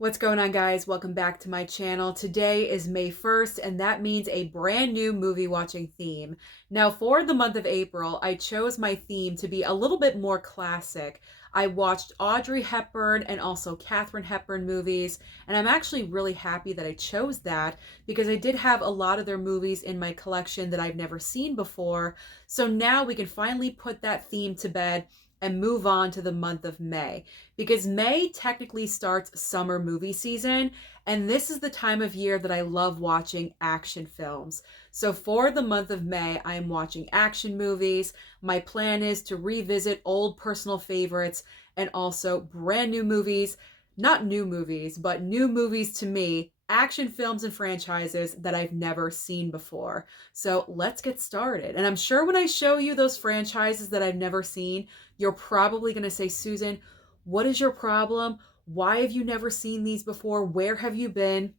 What's going on, guys? Welcome back to my channel. Today is May 1st, and that means a brand new movie watching theme. Now, for the month of April, I chose my theme to be a little bit more classic. I watched Audrey Hepburn and also Katharine Hepburn movies, and I'm actually really happy that I chose that because I did have a lot of their movies in my collection that I've never seen before. So now we can finally put that theme to bed and move on to the month of May, because May technically starts summer movie season, and this is the time of year that I love watching action films. So for the month of May, I'm watching action movies. My plan is to revisit old personal favorites and also brand new movies, not new movies, but new movies to me, action films and franchises that I've never seen before. So let's get started. And I'm sure when I show you those franchises that I've never seen, you're probably going to say, Susan, what is your problem? Why have you never seen these before? Where have you been?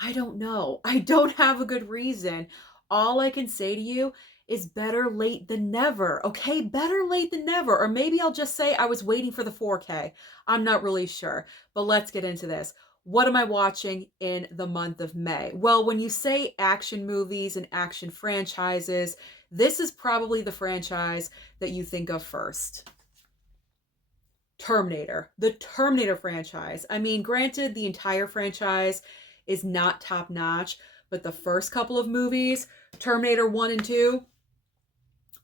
I don't know. I don't have a good reason. All I can say to you is better late than never, okay? Better late than never. Or maybe I'll just say I was waiting for the 4K. I'm not really sure. But let's get into this. What am I watching in the month of May? Well, when you say action movies and action franchises, this is probably the franchise that you think of first. Terminator, the Terminator franchise. I mean, granted, the entire franchise is not top notch, but the first couple of movies, Terminator 1 and 2,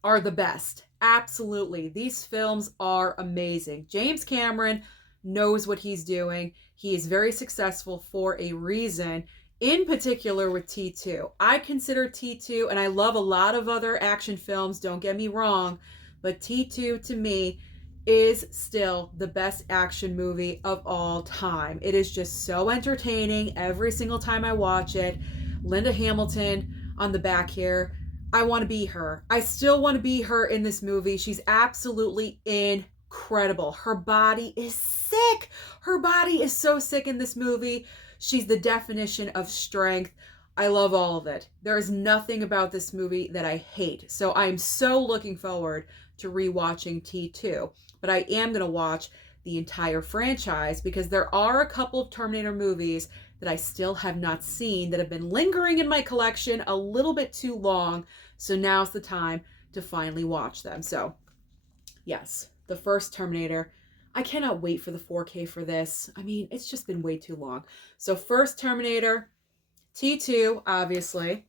are the best. Absolutely. These films are amazing. James Cameron knows what he's doing. He is very successful for a reason, in particular with T2. I consider T2, and I love a lot of other action films, don't get me wrong, but T2 to me is still the best action movie of all time. It is just so entertaining every single time I watch it. Linda Hamilton on the back here, I want to be her. I still want to be her in this movie. She's absolutely incredible. Her body is sick. Her body is so sick in this movie. She's the definition of strength. I love all of it. There is nothing about this movie that I hate. So I'm so looking forward to rewatching T2. But I am going to watch the entire franchise because there are a couple of Terminator movies that I still have not seen that have been lingering in my collection a little bit too long. So now's the time to finally watch them. So yes, the first Terminator. I cannot wait for the 4K for this. I mean, it's just been way too long. So first Terminator, T2, obviously.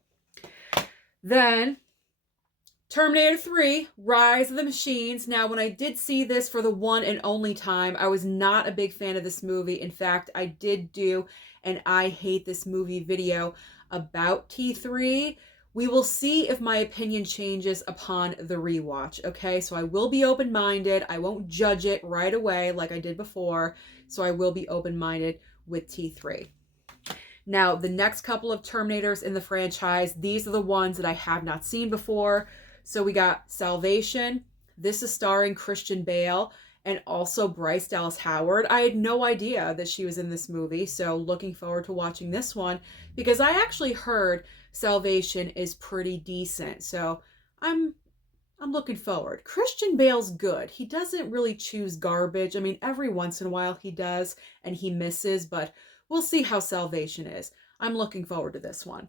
Then Terminator 3, Rise of the Machines. Now, when I did see this for the one and only time, I was not a big fan of this movie. In fact, I did do an I hate this movie video about T3. We will see if my opinion changes upon the rewatch, okay? So I will be open-minded. I won't judge it right away like I did before. So I will be open-minded with T3. Now, the next couple of Terminators in the franchise, these are the ones that I have not seen before. So we got Salvation. This is starring Christian Bale and also Bryce Dallas Howard. I had no idea that she was in this movie, so looking forward to watching this one because I actually heard Salvation is pretty decent. So I'm looking forward. Christian Bale's good. He doesn't really choose garbage. I mean, every once in a while he does and he misses, but we'll see how Salvation is. I'm looking forward to this one.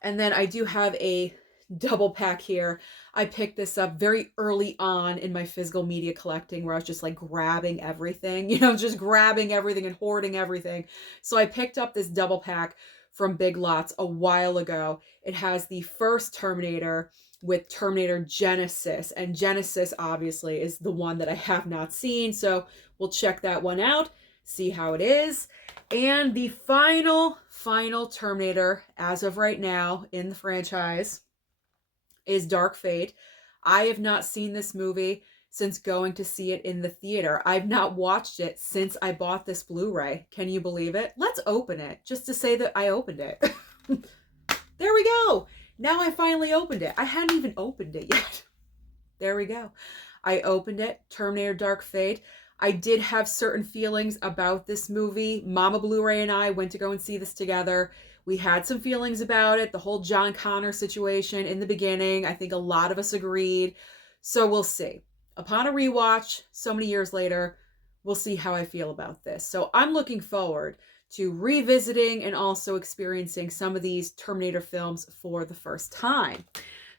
And then I do have a double pack here. I picked this up very early on in my physical media collecting where I was just like grabbing everything, just grabbing everything and hoarding everything. So I picked up this double pack from Big Lots a while ago. It has the first Terminator with Terminator Genesis, and Genesis obviously is the one that I have not seen. So we'll check that one out, see how it is. And the final Terminator as of right now in the franchise is Dark Fate. I have not seen this movie since going to see it in the theater. I've not watched it since I bought this Blu-ray. Can you believe it? Let's open it just to say that I opened it. There we go. Now I finally opened it. I hadn't even opened it yet. There we go. I opened it. Terminator Dark Fate. I did have certain feelings about this movie. Mama Blu-ray and I went to go and see this together. We had some feelings about it, the whole John Connor situation in the beginning. I think a lot of us agreed. So we'll see. Upon a rewatch, so many years later, we'll see how I feel about this. So I'm looking forward to revisiting and also experiencing some of these Terminator films for the first time.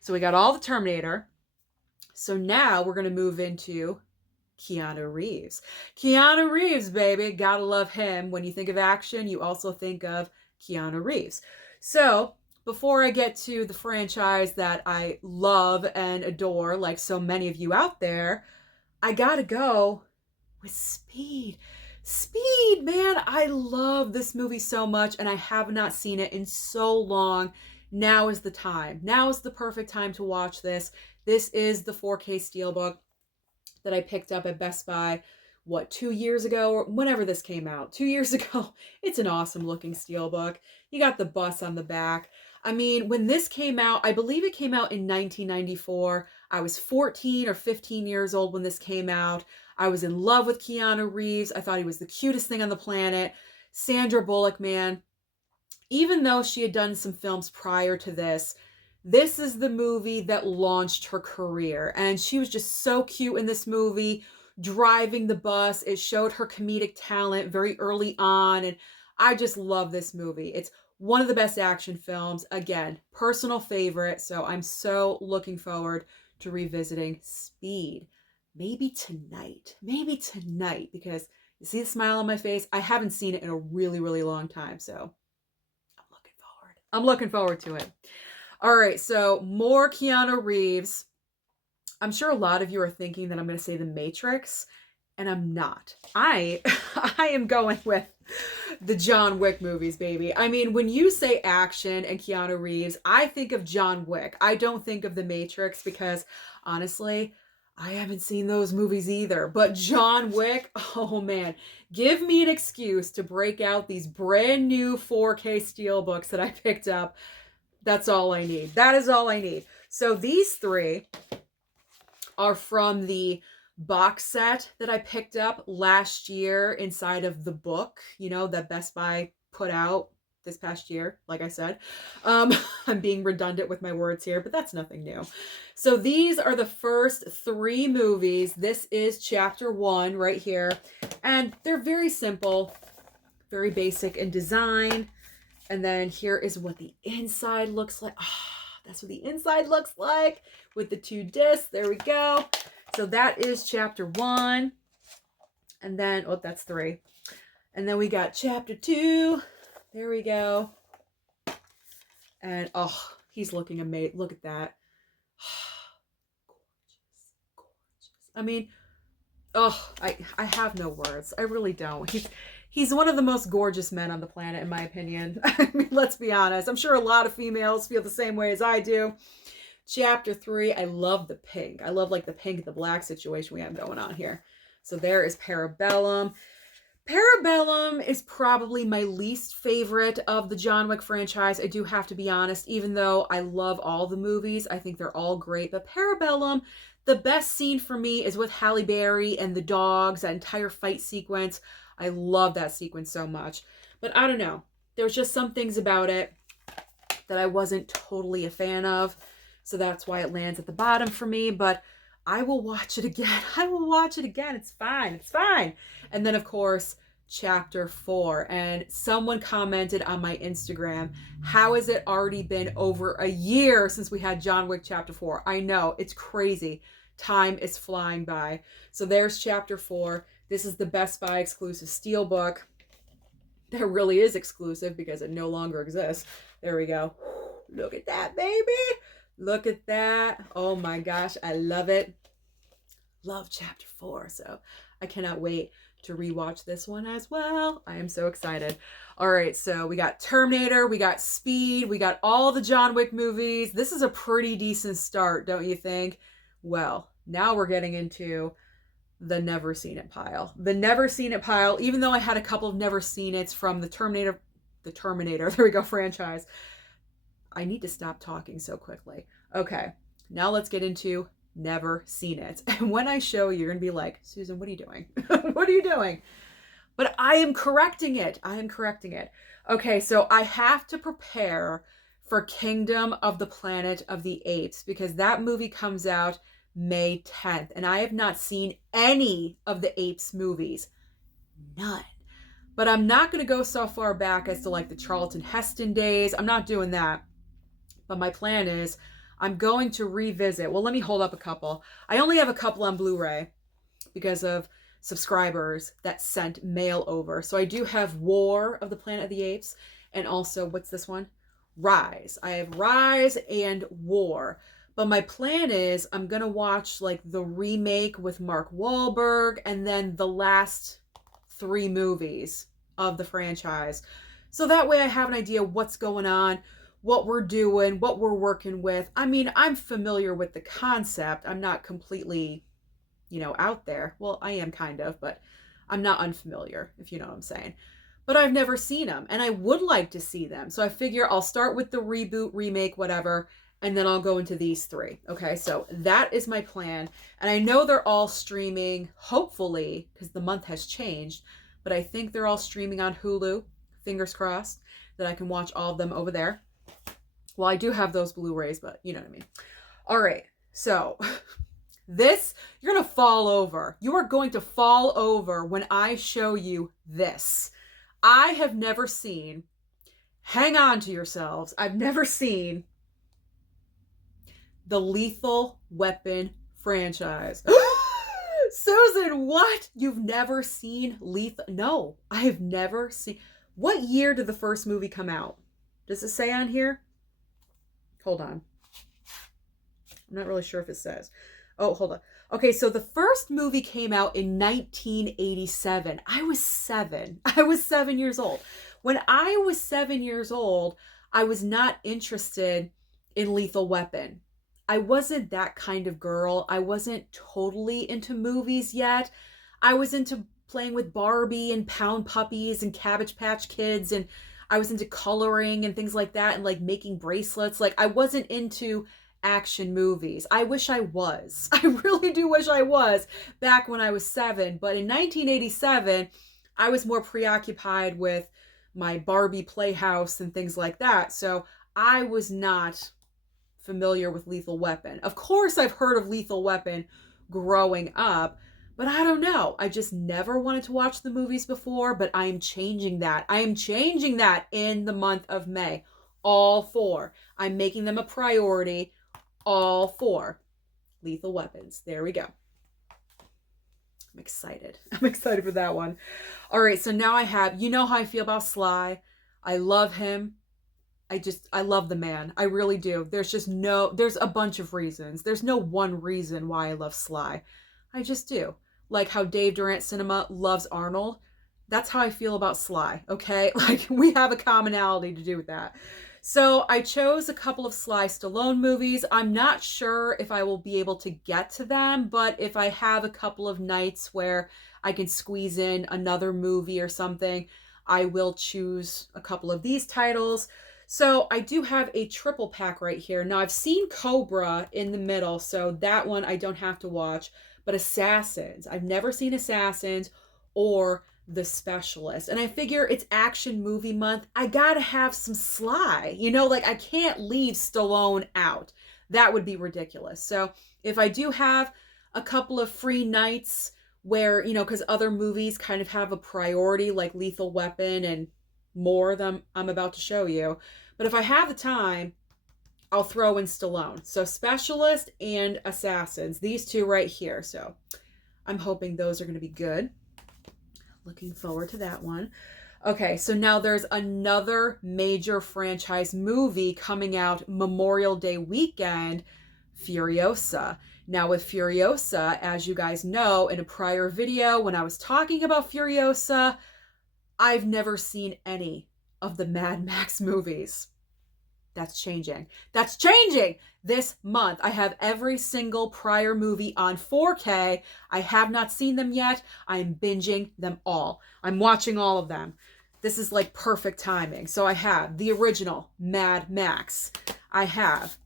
So we got all the Terminator. So now we're going to move into Keanu Reeves. Keanu Reeves, baby. Gotta love him. When you think of action, you also think of Keanu Reeves. So before I get to the franchise that I love and adore, like so many of you out there, I gotta go with Speed. Speed, man, I love this movie so much, and I have not seen it in so long. Now is the time. Now is the perfect time to watch this. This is the 4K Steelbook that I picked up at Best Buy, 2 years ago, or whenever this came out, 2 years ago. It's an awesome looking Steelbook. You got the bus on the back. I mean, when this came out, I believe it came out in 1994. I was 14 or 15 years old when this came out. I was in love with Keanu Reeves. I thought he was the cutest thing on the planet. Sandra Bullock, man. Even though she had done some films prior to this, this is the movie that launched her career. And she was just so cute in this movie, driving the bus. It showed her comedic talent very early on. And I just love this movie. It's one of the best action films. Again, personal favorite. So I'm so looking forward to revisiting Speed. Maybe tonight, because you see the smile on my face. I haven't seen it in a really, really long time. So I'm looking forward to it. All right, so more Keanu Reeves. I'm sure a lot of you are thinking that I'm going to say The Matrix, and I'm not. I am going with the John Wick movies, baby. I mean, when you say action and Keanu Reeves, I think of John Wick. I don't think of The Matrix because, honestly, I haven't seen those movies either. But John Wick, oh man, give me an excuse to break out these brand new 4K Steelbooks that I picked up. That's all I need. That is all I need. So these three are from the box set that I picked up last year inside of the book, that Best Buy put out this past year, like I said. I'm being redundant with my words here, but that's nothing new. So these are the first three movies. This is chapter 1 right here. And they're very simple, very basic in design. And then here is what the inside looks like. That's what the inside looks like with the 2 discs. There we go. So that is chapter 1. And then, that's 3. And then we got chapter 2. There we go. And, he's looking amazing. Look at that. Gorgeous. I mean, I have no words. I really don't. He's one of the most gorgeous men on the planet, in my opinion. I mean, let's be honest. I'm sure a lot of females feel the same way as I do. Chapter 3, I love the pink. I love like the pink and the black situation we have going on here. So there is Parabellum. Parabellum is probably my least favorite of the John Wick franchise. I do have to be honest, even though I love all the movies. I think they're all great. But Parabellum, the best scene for me is with Halle Berry and the dogs, that entire fight sequence. I love that sequence so much. But I don't know. There's just some things about it that I wasn't totally a fan of. So that's why it lands at the bottom for me. But I will watch it again. I will watch it again. It's fine. It's fine. And then, of course, chapter 4. And someone commented on my Instagram, how has it already been over a year since we had John Wick chapter 4? I know. It's crazy. Time is flying by. So there's chapter 4. This is the Best Buy exclusive Steelbook. That really is exclusive because it no longer exists. There we go. Look at that, baby. Look at that. Oh my gosh, I love it. Love chapter 4. So I cannot wait to rewatch this one as well. I am so excited. All right, so we got Terminator, we got Speed, we got all the John Wick movies. This is a pretty decent start, don't you think? Well, now we're getting into the never seen it pile. The never seen it pile, even though I had a couple of never seen it's from the Terminator, there we go, franchise. I need to stop talking so quickly. Okay, now let's get into never seen it. And when I show you, you're going to be like, Susan, what are you doing? What are you doing? But I am correcting it. I am correcting it. Okay, so I have to prepare for Kingdom of the Planet of the Apes because that movie comes out May 10th. And I have not seen any of the Apes movies. None. But I'm not going to go so far back as to like the Charlton Heston days. I'm not doing that. But my plan is I'm going to revisit. Well, let me hold up a couple. I only have a couple on Blu-ray because of subscribers that sent mail over. So I do have War of the Planet of the Apes and also, what's this one? Rise. I have Rise and War. But my plan is I'm going to watch like the remake with Mark Wahlberg and then the last 3 movies of the franchise. So that way I have an idea what's going on, what we're doing, what we're working with. I mean, I'm familiar with the concept. I'm not completely, out there. Well, I am kind of, but I'm not unfamiliar, if you know what I'm saying. But I've never seen them, and I would like to see them. So I figure I'll start with the reboot, remake, whatever, and then I'll go into these 3. Okay, so that is my plan. And I know they're all streaming, hopefully, because the month has changed, but I think they're all streaming on Hulu. Fingers crossed that I can watch all of them over there. Well, I do have those Blu-rays, but you know what I mean. All right, so this, you're going to fall over. You are going to fall over when I show you this. I have never seen, hang on to yourselves, I've never seen the Lethal Weapon franchise. Susan, what? You've never seen Lethal? No, I have never seen. What year did the first movie come out? Does it say on here? Hold on. I'm not really sure if it says. Oh, hold on. Okay, so the first movie came out in 1987. I was 7. I was 7 years old. When I was 7 years old, I was not interested in Lethal Weapon. I wasn't that kind of girl. I wasn't totally into movies yet. I was into playing with Barbie and Pound Puppies and Cabbage Patch Kids, and I was into coloring and things like that and like making bracelets. Like I wasn't into action movies. I wish I was. I really do wish I was back when I was 7. But in 1987, I was more preoccupied with my Barbie playhouse and things like that. So I was not familiar with Lethal Weapon. Of course, I've heard of Lethal Weapon growing up, but I don't know. I just never wanted to watch the movies before, but I am changing that. I am changing that in the month of May. All 4. I'm making them a priority. All 4 Lethal Weapons. There we go. I'm excited. I'm excited for that one. All right, so now I have, you know how I feel about Sly. I love him. I love the man. I really do. There's a bunch of reasons. There's no one reason why I love Sly. I just do. Like how Dave Durant Cinema loves Arnold. That's how I feel about Sly, okay? Like we have a commonality to do with that. So I chose a couple of Sly Stallone movies. I'm not sure if I will be able to get to them, but if I have a couple of nights where I can squeeze in another movie or something, I will choose a couple of these titles. So I do have a triple pack right here. Now I've seen Cobra in the middle, so that one I don't have to watch, but Assassins. I've never seen Assassins or The Specialist. And I figure it's action movie month. I gotta have some Sly. Like I can't leave Stallone out. That would be ridiculous. So if I do have a couple of free nights where, because other movies kind of have a priority like Lethal Weapon and more than I'm about to show you. But if I have the time, I'll throw in Stallone. So Specialist and Assassins. These 2 right here. So I'm hoping those are going to be good. Looking forward to that one. Okay, so now there's another major franchise movie coming out Memorial Day weekend, Furiosa. Now with Furiosa, as you guys know, in a prior video when I was talking about Furiosa, I've never seen any of the Mad Max movies. That's changing. That's changing this month. I have every single prior movie on 4K. I have not seen them yet. I'm binging them all. I'm watching all of them. This is like perfect timing. So I have the original Mad Max. I have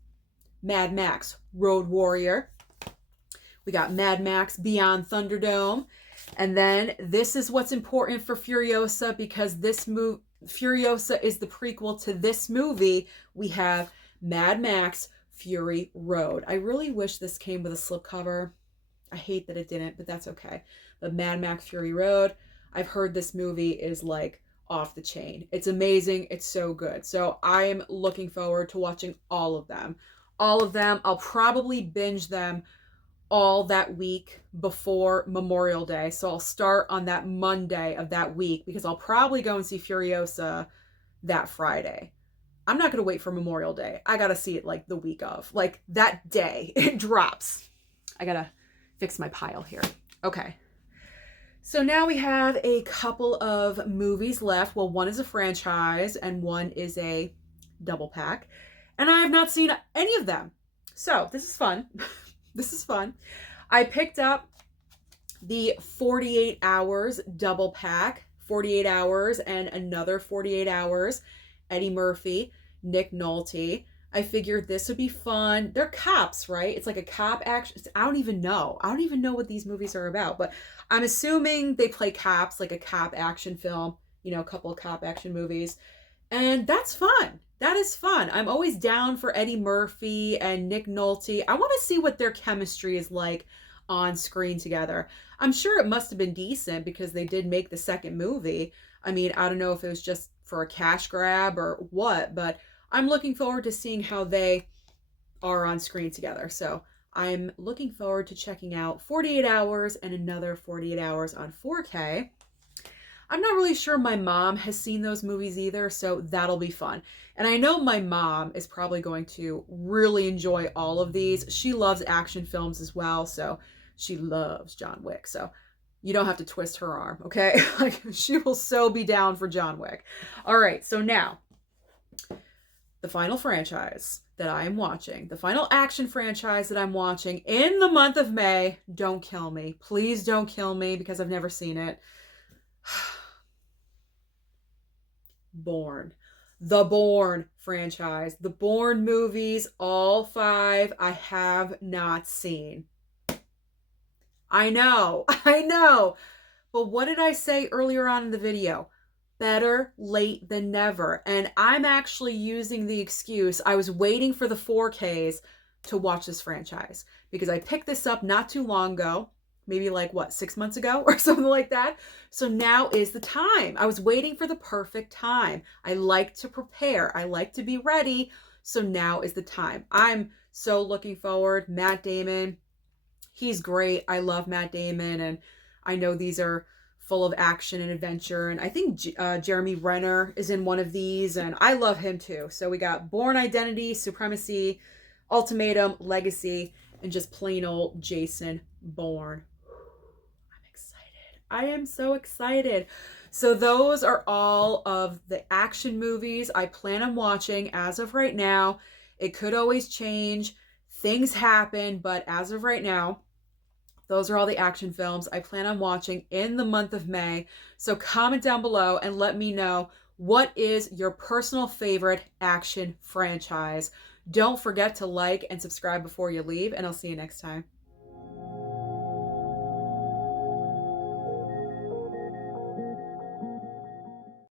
Mad Max Road Warrior. We got Mad Max Beyond Thunderdome. And then this is what's important for Furiosa because Furiosa is the prequel to this movie. We have Mad Max Fury Road. I really wish this came with a slipcover. I hate that it didn't, but that's okay. But Mad Max Fury Road, I've heard this movie is like off the chain. It's amazing. It's so good. So I'm looking forward to watching all of them. All of them. I'll probably binge them all that week before Memorial Day. So I'll start on that Monday of that week because I'll probably go and see Furiosa that Friday. I'm not going to wait for Memorial Day. I got to see it like the week of. Like that day it drops. I got to fix my pile here. Okay. So now we have a couple of movies left. Well, one is a franchise and one is a double pack. And I have not seen any of them. So this is fun. This is fun. I picked up the 48 Hours double pack. 48 Hours and another 48 Hours. Eddie Murphy, Nick Nolte. I figured this would be fun. They're cops, right? It's like a cop action. I don't even know. I don't even know what these movies are about, but I'm assuming they play cops, like a cop action film, you know, a couple of cop action movies. And that's fun. That is fun. I'm always down for Eddie Murphy and Nick Nolte. I want to see what their chemistry is like on screen together. I'm sure it must have been decent because they did make the second movie. I mean, I don't know if it was just for a cash grab or what, but I'm looking forward to seeing how they are on screen together. So I'm looking forward to checking out 48 Hours and another 48 Hours on 4K. I'm not really sure my mom has seen those movies either, so that'll be fun. And I know my mom is probably going to really enjoy all of these. She loves action films as well, so she loves John Wick. So you don't have to twist her arm, okay? Like, she will so be down for John Wick. All right, so now, the final franchise that I am watching, the final action franchise that I'm watching in the month of May. Don't kill me. Please don't kill me because I've never seen it. Bourne. The Bourne franchise. The Bourne movies, all 5, I have not seen. I know. But what did I say earlier on in the video? Better late than never. And I'm actually using the excuse, I was waiting for the 4Ks to watch this franchise because I picked this up not too long ago. Maybe like, 6 months ago or something like that. So now is the time. I was waiting for the perfect time. I like to prepare. I like to be ready. So now is the time. I'm so looking forward. Matt Damon, he's great. I love Matt Damon. And I know these are full of action and adventure. And I think Jeremy Renner is in one of these. And I love him too. So we got Bourne Identity, Supremacy, Ultimatum, Legacy, and just plain old Jason Bourne. I am so excited. So those are all of the action movies I plan on watching as of right now. It could always change. Things happen, but as of right now, those are all the action films I plan on watching in the month of May. So comment down below and let me know, what is your personal favorite action franchise? Don't forget to like and subscribe before you leave, and I'll see you next time.